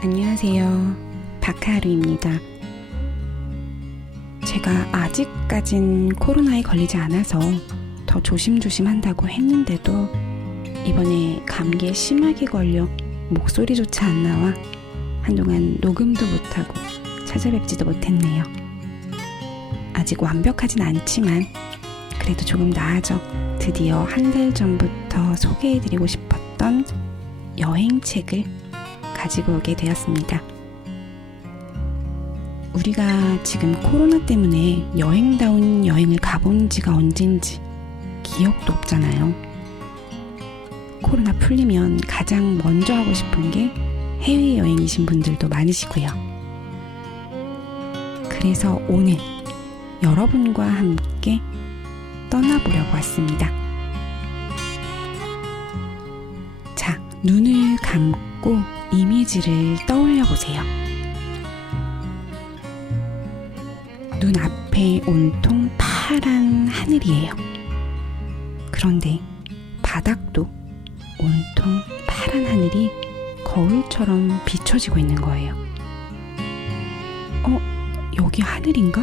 안녕하세요. 박하루입니다. 제가 아직까진 코로나에 걸리지 않아서 더 조심조심 한다고 했는데도 이번에 감기에 심하게 걸려 목소리조차 안 나와 한동안 녹음도 못하고 찾아뵙지도 못했네요. 아직 완벽하진 않지만 그래도 조금 나아져 드디어 한 달 전부터 소개해드리고 싶었던 여행책을 가지고 오게 되었습니다. 우리가 지금 코로나 때문에 여행다운 여행을 가본 지가 언젠지 기억도 없잖아요. 코로나 풀리면 가장 먼저 하고 싶은 게 해외여행이신 분들도 많으시고요. 그래서 오늘 여러분과 함께 떠나보려고 왔습니다. 자, 눈을 감고 이미지를 떠올려 보세요. 눈 앞에 온통 파란 하늘이에요. 그런데 바닥도 온통 파란 하늘이 거울처럼 비춰지고 있는 거예요. 어, 여기 하늘인가?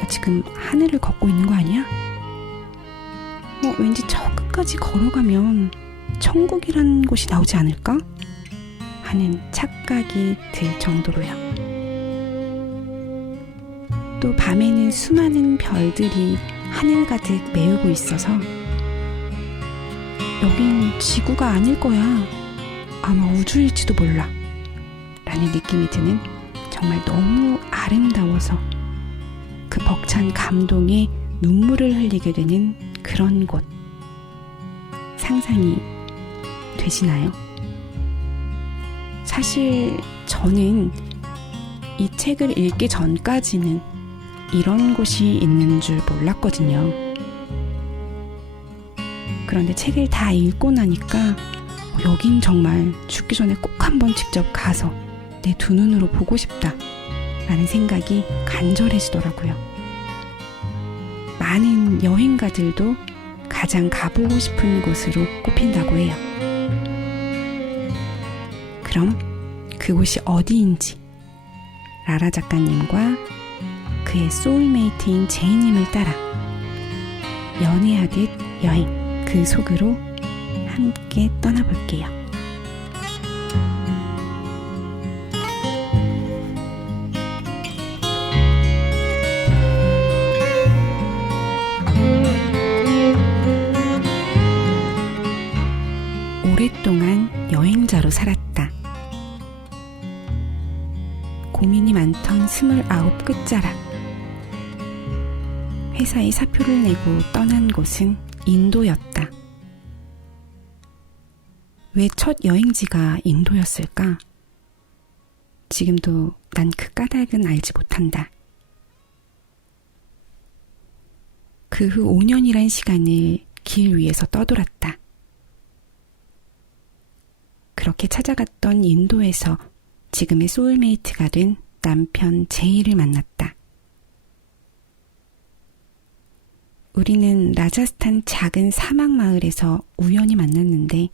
나 지금 하늘을 걷고 있는 거 아니야? 어, 왠지 저 끝까지 걸어가면 천국이란 곳이 나오지 않을까? 하는 착각이 들 정도로요. 또 밤에는 수많은 별들이 하늘 가득 메우고 있어서 여긴 지구가 아닐 거야. 아마 우주일지도 몰라. 라는 느낌이 드는 정말 너무 아름다워서 그 벅찬 감동에 눈물을 흘리게 되는 그런 곳. 상상이 되시나요? 사실 저는 이 책을 읽기 전까지는 이런 곳이 있는 줄 몰랐거든요. 그런데 책을 다 읽고 나니까 여긴 정말 죽기 전에 꼭 한번 직접 가서 내 두 눈으로 보고 싶다 라는 생각이 간절해지더라고요. 많은 여행가들도 가장 가보고 싶은 곳으로 꼽힌다고 해요. 그럼 그곳이 어디인지 라라 작가님과 그의 소울메이트인 제이님을 따라 연애하듯 여행 그 속으로 함께 떠나볼게요. 오랫동안 여행자로 살았다. 고민이 많던 스물아홉 끝자락. 회사에 사표를 내고 떠난 곳은 인도였다. 왜 첫 여행지가 인도였을까? 지금도 난 그 까닭은 알지 못한다. 그 후 5년이란 시간을 길 위에서 떠돌았다. 그렇게 찾아갔던 인도에서 지금의 소울메이트가 된 남편 제이를 만났다. 우리는 라자스탄 작은 사막 마을에서 우연히 만났는데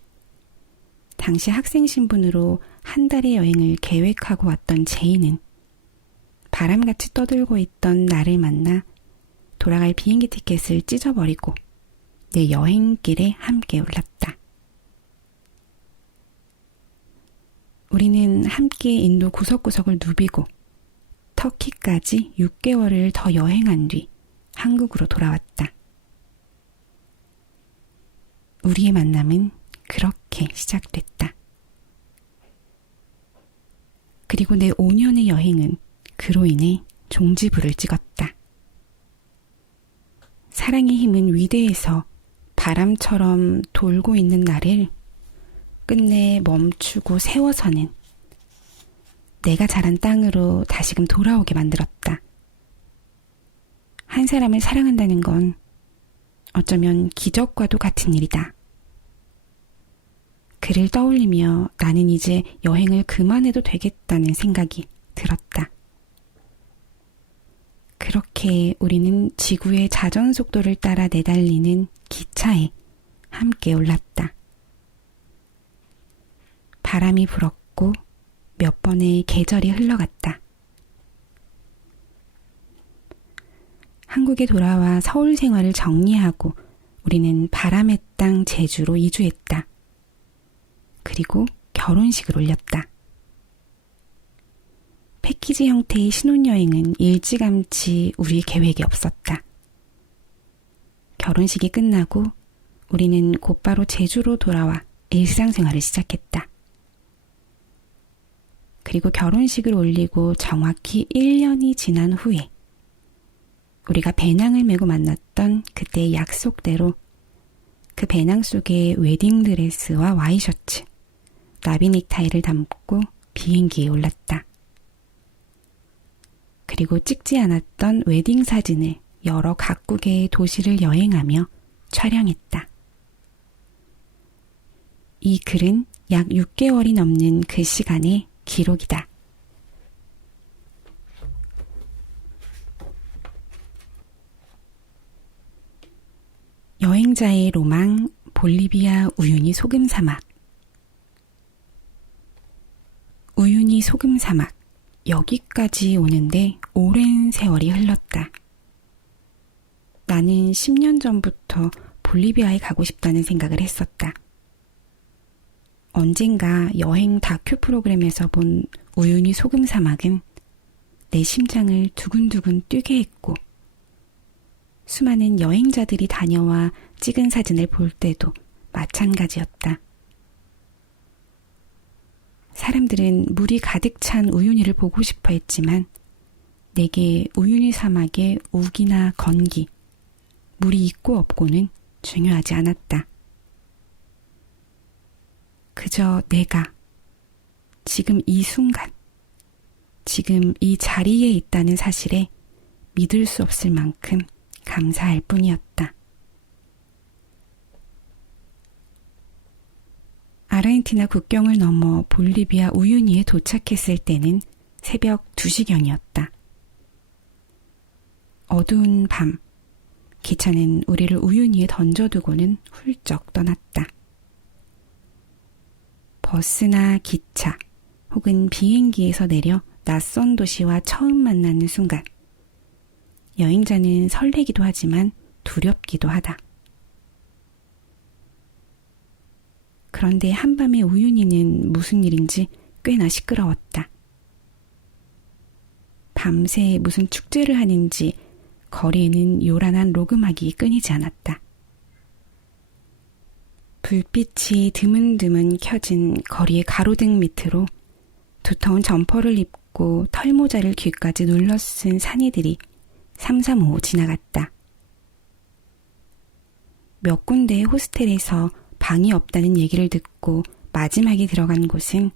당시 학생 신분으로 한 달의 여행을 계획하고 왔던 제이는 바람같이 떠들고 있던 나를 만나 돌아갈 비행기 티켓을 찢어버리고 내 여행길에 함께 올랐다. 우리는 함께 인도 구석구석을 누비고 터키까지 6개월을 더 여행한 뒤 한국으로 돌아왔다. 우리의 만남은 그렇게 시작됐다. 그리고 내 5년의 여행은 그로 인해 종지부를 찍었다. 사랑의 힘은 위대해서 바람처럼 돌고 있는 나를 끝내 멈추고 세워서는 내가 자란 땅으로 다시금 돌아오게 만들었다. 한 사람을 사랑한다는 건 어쩌면 기적과도 같은 일이다. 그를 떠올리며 나는 이제 여행을 그만해도 되겠다는 생각이 들었다. 그렇게 우리는 지구의 자전 속도를 따라 내달리는 기차에 함께 올랐다. 바람이 불었고 몇 번의 계절이 흘러갔다. 한국에 돌아와 서울 생활을 정리하고 우리는 바람의 땅 제주로 이주했다. 그리고 결혼식을 올렸다. 패키지 형태의 신혼여행은 일찌감치 우리 계획이 없었다. 결혼식이 끝나고 우리는 곧바로 제주로 돌아와 일상생활을 시작했다. 그리고 결혼식을 올리고 정확히 1년이 지난 후에 우리가 배낭을 메고 만났던 그때의 약속대로 그 배낭 속에 웨딩드레스와 와이셔츠, 나비 넥타이를 담고 비행기에 올랐다. 그리고 찍지 않았던 웨딩 사진을 여러 각국의 도시를 여행하며 촬영했다. 이 글은 약 6개월이 넘는 그 시간의 기록이다. 여행자의 로망 볼리비아 우유니 소금 사막 우유니 소금 사막 여기까지 오는데 오랜 세월이 흘렀다. 나는 10년 전부터 볼리비아에 가고 싶다는 생각을 했었다. 언젠가 여행 다큐 프로그램에서 본 우유니 소금 사막은 내 심장을 두근두근 뛰게 했고, 수많은 여행자들이 다녀와 찍은 사진을 볼 때도 마찬가지였다. 사람들은 물이 가득 찬 우유니를 보고 싶어 했지만, 내게 우유니 사막의 우기나 건기, 물이 있고 없고는 중요하지 않았다. 그저 내가 지금 이 순간, 지금 이 자리에 있다는 사실에 믿을 수 없을 만큼 감사할 뿐이었다. 아르헨티나 국경을 넘어 볼리비아 우유니에 도착했을 때는 새벽 2시경이었다. 어두운 밤, 기차는 우리를 우유니에 던져두고는 훌쩍 떠났다. 버스나 기차 혹은 비행기에서 내려 낯선 도시와 처음 만나는 순간, 여행자는 설레기도 하지만 두렵기도 하다. 그런데 한밤의 우윤이는 무슨 일인지 꽤나 시끄러웠다. 밤새 무슨 축제를 하는지 거리에는 요란한 로그막이 끊이지 않았다. 불빛이 드문드문 켜진 거리의 가로등 밑으로 두터운 점퍼를 입고 털모자를 귀까지 눌러 쓴 산이들이 삼삼오오 지나갔다. 몇 군데의 호스텔에서 방이 없다는 얘기를 듣고 마지막에 들어간 곳은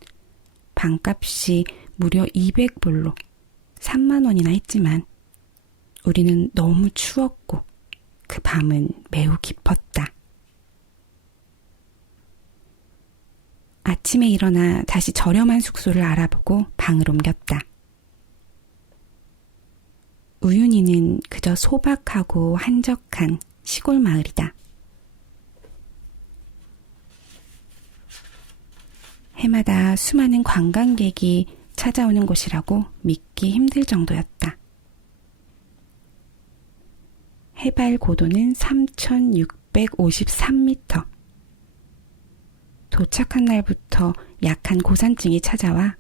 방값이 무려 200불로 3만 원이나 했지만 우리는 너무 추웠고 그 밤은 매우 깊었다. 아침에 일어나 다시 저렴한 숙소를 알아보고 방을 옮겼다. 우윤이는 그저 소박하고 한적한 시골 마을이다. 해마다 수많은 관광객이 찾아오는 곳이라고 믿기 힘들 정도였다. 해발 고도는 3,653m. 도착한 날부터 약한 고산증이 찾아와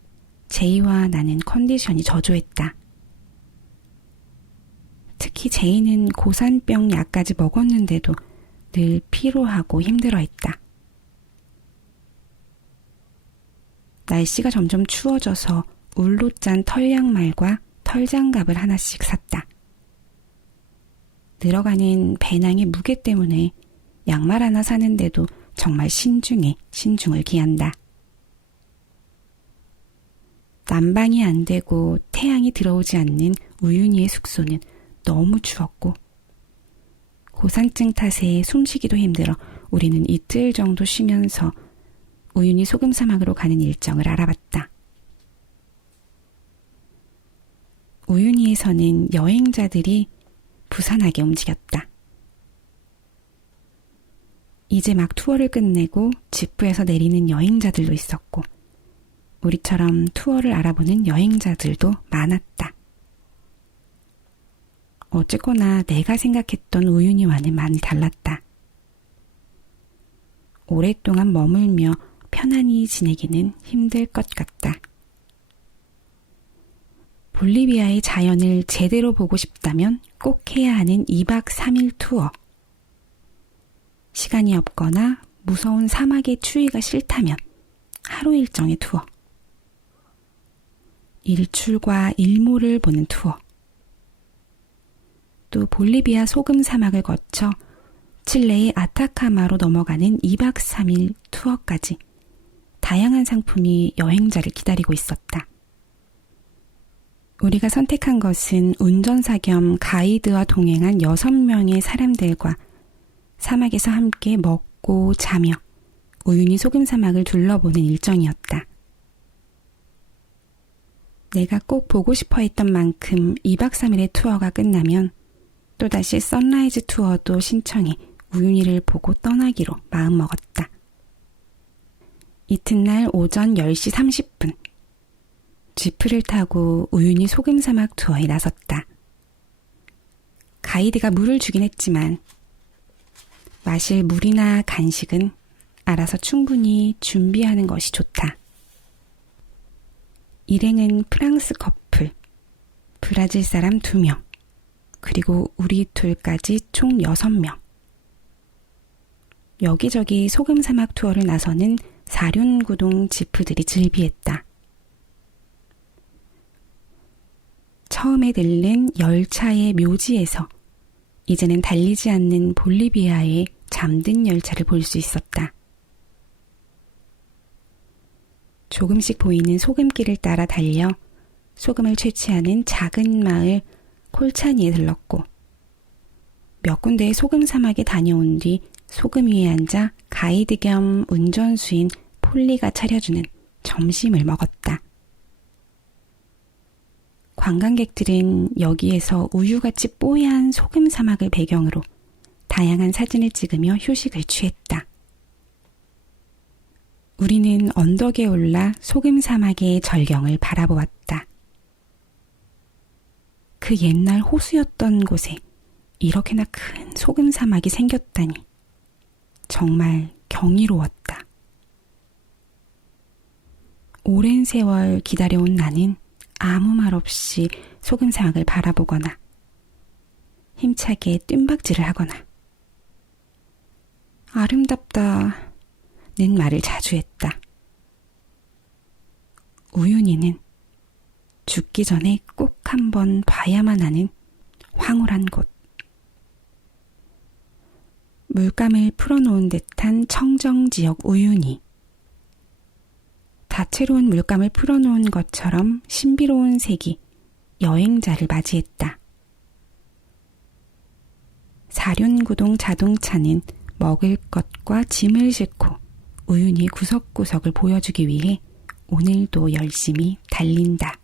제이와 나는 컨디션이 저조했다. 특히 제이는 고산병 약까지 먹었는데도 늘 피로하고 힘들어했다. 날씨가 점점 추워져서 울로 짠 털양말과 털장갑을 하나씩 샀다. 늘어가는 배낭의 무게 때문에 양말 하나 사는데도 정말 신중에 신중을 기한다. 난방이 안 되고 태양이 들어오지 않는 우윤희의 숙소는 너무 추웠고 고산증 탓에 숨쉬기도 힘들어 우리는 이틀 정도 쉬면서 우윤희 소금 사막으로 가는 일정을 알아봤다. 우윤희에서는 여행자들이 부산하게 움직였다. 이제 막 투어를 끝내고 직부에서 내리는 여행자들도 있었고, 우리처럼 투어를 알아보는 여행자들도 많았다. 어쨌거나 내가 생각했던 우윤희와는 많이 달랐다. 오랫동안 머물며 편안히 지내기는 힘들 것 같다. 볼리비아의 자연을 제대로 보고 싶다면 꼭 해야 하는 2박 3일 투어. 시간이 없거나 무서운 사막의 추위가 싫다면 하루 일정의 투어. 일출과 일몰을 보는 투어. 또 볼리비아 소금 사막을 거쳐 칠레의 아타카마로 넘어가는 2박 3일 투어까지 다양한 상품이 여행자를 기다리고 있었다. 우리가 선택한 것은 운전사 겸 가이드와 동행한 6명의 사람들과 사막에서 함께 먹고 자며 우유니 소금 사막을 둘러보는 일정이었다. 내가 꼭 보고 싶어 했던 만큼 2박 3일의 투어가 끝나면 또다시 선라이즈 투어도 신청해 우윤희를 보고 떠나기로 마음먹었다. 이튿날 오전 10시 30분 지프를 타고 우윤희 소금사막 투어에 나섰다. 가이드가 물을 주긴 했지만 마실 물이나 간식은 알아서 충분히 준비하는 것이 좋다. 일행은 프랑스 커플, 브라질 사람 2명, 그리고 우리 둘까지 총 6명. 여기저기 소금 사막 투어를 나서는 사륜구동 지프들이 즐비했다. 처음에 들른 열차의 묘지에서 이제는 달리지 않는 볼리비아의 잠든 열차를 볼 수 있었다. 조금씩 보이는 소금길을 따라 달려 소금을 채취하는 작은 마을 콜차니에 들렀고 몇 군데의 소금 사막에 다녀온 뒤 소금 위에 앉아 가이드 겸 운전수인 폴리가 차려주는 점심을 먹었다. 관광객들은 여기에서 우유같이 뽀얀 소금 사막을 배경으로 다양한 사진을 찍으며 휴식을 취했다. 우리는 언덕에 올라 소금 사막의 절경을 바라보았다. 그 옛날 호수였던 곳에 이렇게나 큰 소금 사막이 생겼다니 정말 경이로웠다. 오랜 세월 기다려온 나는 아무 말 없이 소금 사막을 바라보거나 힘차게 뜀박질을 하거나 아름답다 는 말을 자주 했다. 우윤이는 죽기 전에 꼭 한번 봐야만 하는 황홀한 곳. 물감을 풀어놓은 듯한 청정지역 우윤희. 다채로운 물감을 풀어놓은 것처럼 신비로운 색이 여행자를 맞이했다. 사륜구동 자동차는 먹을 것과 짐을 싣고 우윤희 구석구석을 보여주기 위해 오늘도 열심히 달린다.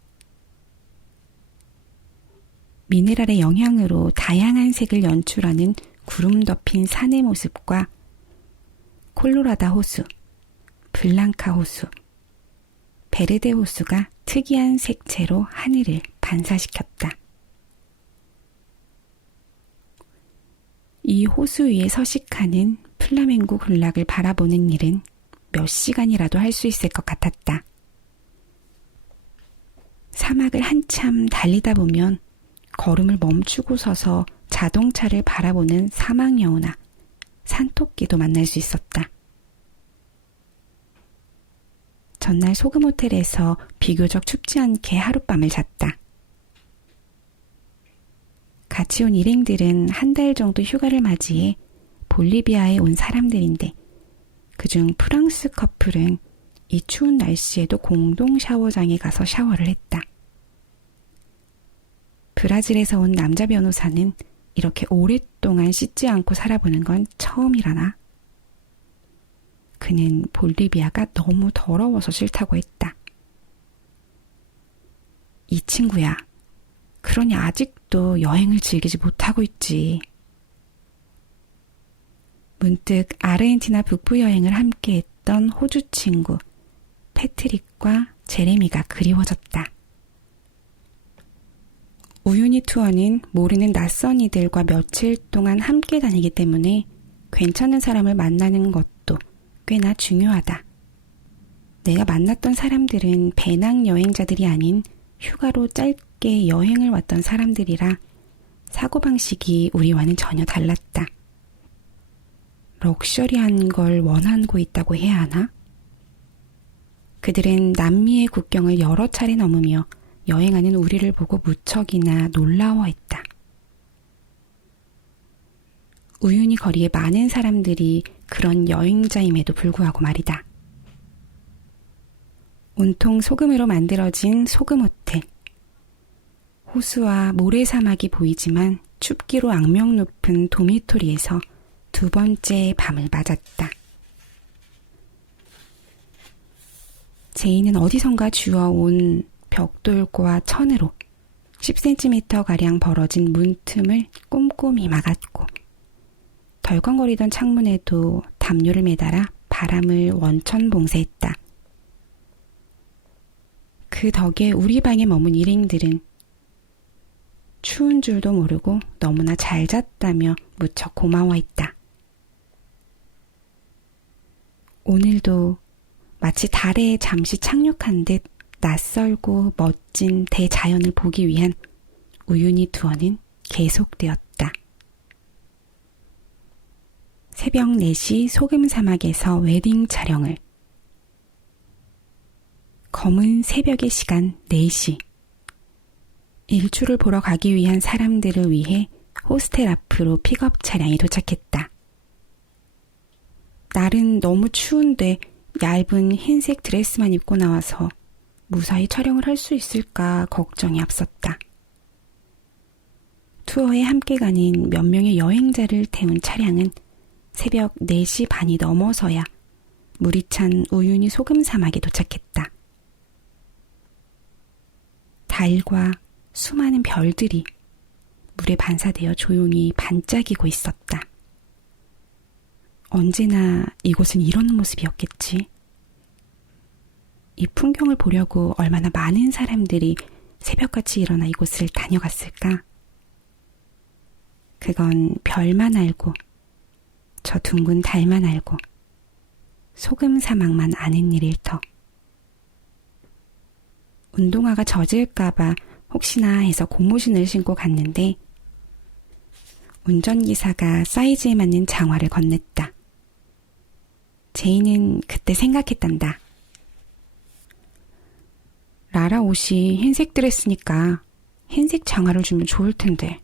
미네랄의 영향으로 다양한 색을 연출하는 구름 덮인 산의 모습과 콜로라다 호수, 블랑카 호수, 베르데 호수가 특이한 색채로 하늘을 반사시켰다. 이 호수 위에 서식하는 플라멩고 군락을 바라보는 일은 몇 시간이라도 할 수 있을 것 같았다. 사막을 한참 달리다 보면 걸음을 멈추고 서서 자동차를 바라보는 사막 여우나 산토끼도 만날 수 있었다. 전날 소금 호텔에서 비교적 춥지 않게 하룻밤을 잤다. 같이 온 일행들은 한 달 정도 휴가를 맞이해 볼리비아에 온 사람들인데 그중 프랑스 커플은 이 추운 날씨에도 공동 샤워장에 가서 샤워를 했다. 브라질에서 온 남자 변호사는 이렇게 오랫동안 씻지 않고 살아보는 건 처음이라나? 그는 볼리비아가 너무 더러워서 싫다고 했다. 이 친구야. 그러니 아직 도 여행을 즐기지 못하고 있지. 문득 아르헨티나 북부 여행을 함께 했던 호주 친구 패트릭과 제레미가 그리워졌다. 우유니 투어는 모르는 낯선 이들과 며칠 동안 함께 다니기 때문에 괜찮은 사람을 만나는 것도 꽤나 중요하다. 내가 만났던 사람들은 배낭 여행자들이 아닌 휴가로 짧 게 여행을 왔던 사람들이라 사고방식이 우리와는 전혀 달랐다. 럭셔리한 걸 원하고 있다고 해야 하나? 그들은 남미의 국경을 여러 차례 넘으며 여행하는 우리를 보고 무척이나 놀라워했다. 우연히 거리에 많은 사람들이 그런 여행자임에도 불구하고 말이다. 온통 소금으로 만들어진 소금 호텔. 호수와 모래사막이 보이지만 춥기로 악명 높은 도미토리에서 두 번째 밤을 맞았다. 제이는 어디선가 주워온 벽돌과 천으로 10cm가량 벌어진 문틈을 꼼꼼히 막았고 덜컹거리던 창문에도 담요를 매달아 바람을 원천 봉쇄했다. 그 덕에 우리 방에 머문 일행들은 추운 줄도 모르고 너무나 잘 잤다며 무척 고마워했다. 오늘도 마치 달에 잠시 착륙한 듯 낯설고 멋진 대자연을 보기 위한 우유니 투어는 계속되었다. 새벽 4시 소금 사막에서 웨딩 촬영을 검은 새벽의 시간 4시 일출을 보러 가기 위한 사람들을 위해 호스텔 앞으로 픽업 차량이 도착했다. 날은 너무 추운데 얇은 흰색 드레스만 입고 나와서 무사히 촬영을 할 수 있을까 걱정이 앞섰다. 투어에 함께 가는 몇 명의 여행자를 태운 차량은 새벽 4시 반이 넘어서야 물이 찬 우유니 소금 사막에 도착했다. 달과 수많은 별들이 물에 반사되어 조용히 반짝이고 있었다. 언제나 이곳은 이런 모습이었겠지. 이 풍경을 보려고 얼마나 많은 사람들이 새벽같이 일어나 이곳을 다녀갔을까? 그건 별만 알고, 저 둥근 달만 알고, 소금 사막만 아는 일일 터. 운동화가 젖을까봐 혹시나 해서 고무신을 신고 갔는데, 운전기사가 사이즈에 맞는 장화를 건넸다. 제이는 그때 생각했단다. 라라 옷이 흰색 드레스니까 흰색 장화를 주면 좋을 텐데.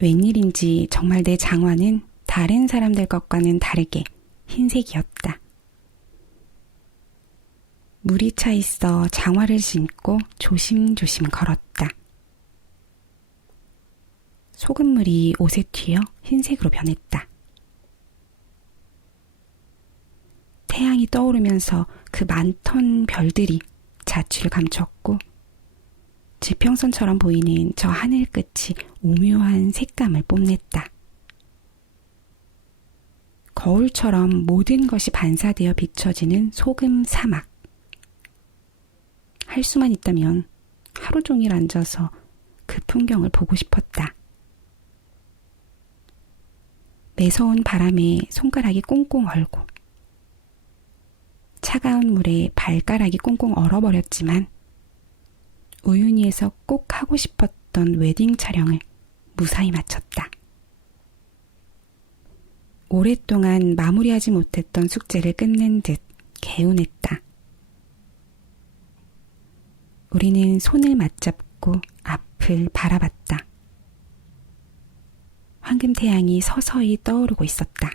웬일인지 정말 내 장화는 다른 사람들 것과는 다르게 흰색이었다. 물이 차 있어 장화를 신고 조심조심 걸었다. 소금물이 옷에 튀어 흰색으로 변했다. 태양이 떠오르면서 그 많던 별들이 자취를 감췄고 지평선처럼 보이는 저 하늘 끝이 오묘한 색감을 뽐냈다. 거울처럼 모든 것이 반사되어 비춰지는 소금 사막. 할 수만 있다면 하루 종일 앉아서 그 풍경을 보고 싶었다. 매서운 바람에 손가락이 꽁꽁 얼고 차가운 물에 발가락이 꽁꽁 얼어버렸지만 우윤희에서 꼭 하고 싶었던 웨딩 촬영을 무사히 마쳤다. 오랫동안 마무리하지 못했던 숙제를 끝낸 듯 개운했다. 우리는 손을 맞잡고 앞을 바라봤다. 황금 태양이 서서히 떠오르고 있었다.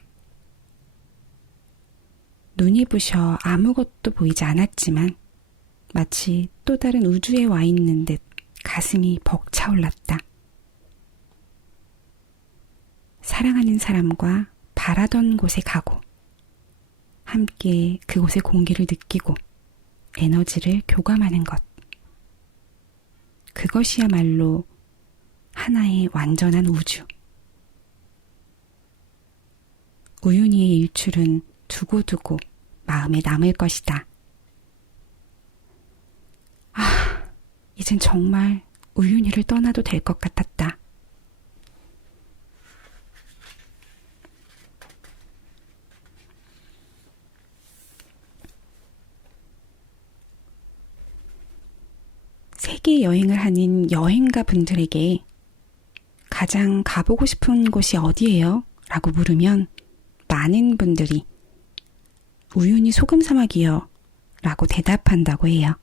눈이 부셔 아무것도 보이지 않았지만 마치 또 다른 우주에 와 있는 듯 가슴이 벅차올랐다. 사랑하는 사람과 바라던 곳에 가고 함께 그곳의 공기를 느끼고 에너지를 교감하는 것. 그것이야말로 하나의 완전한 우주. 우윤희의 일출은 두고두고 마음에 남을 것이다. 아, 이젠 정말 우윤희를 떠나도 될 것 같았다. 세계 여행을 하는 여행가 분들에게 가장 가보고 싶은 곳이 어디예요? 라고 물으면 많은 분들이 우윤희 소금 사막이요. 라고 대답한다고 해요.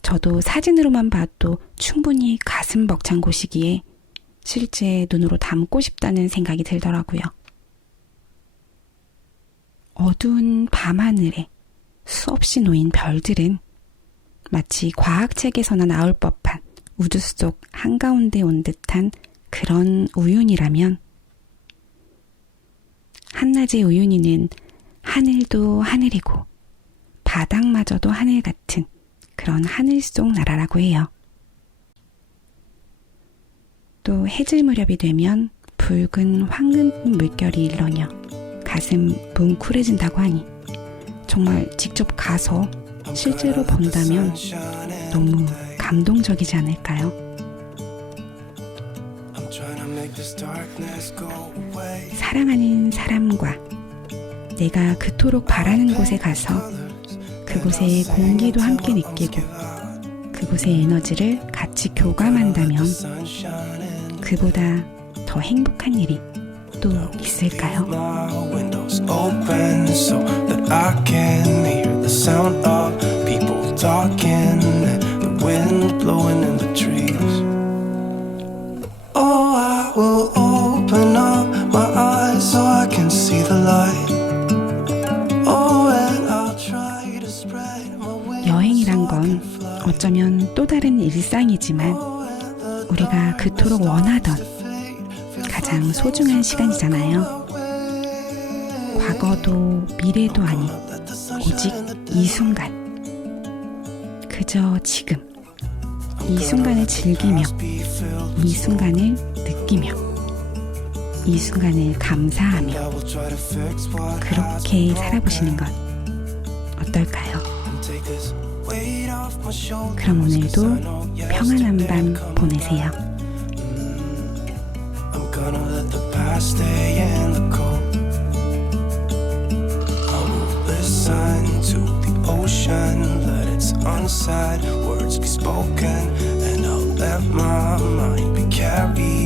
저도 사진으로만 봐도 충분히 가슴 벅찬 곳이기에 실제 눈으로 담고 싶다는 생각이 들더라고요. 어두운 밤하늘에 수없이 놓인 별들은 마치 과학책에서나 나올 법한 우주 속 한가운데 온 듯한 그런 우윤이라면 한낮의 우윤이는 하늘도 하늘이고 바닥마저도 하늘 같은 그런 하늘 속 나라라고 해요. 또 해질 무렵이 되면 붉은 황금 물결이 일렁여 가슴 뭉클해진다고 하니 정말 직접 가서 실제로 본다면 너무 감동적이지 않을까요? 사랑하는 사람과 내가 그토록 바라는 곳에 가서 그곳의 공기도 함께 느끼고 그곳의 에너지를 같이 교감한다면 그보다 더 행복한 일이 또 있을까요? Sound of people talking the wind blowing in the trees. Oh, I will open up my eyes so I can see the light. Oh, and I'll try to spread my wings. 여행이란 건 어쩌면 또 다른 일상이지만 우리가 그토록 원하던 가장 소중한 시간이잖아요. 과거도 미래도 아닌 오직 이 순간. 그저 지금. 이 순간을 즐기며 이 순간을 느끼며 이 순간을 감사하며 그렇게 살아보시는 건 어떨까요? 그럼 오늘도 평안한 밤 보내세요. Unsaid words be spoken, and I'll let my mind be carried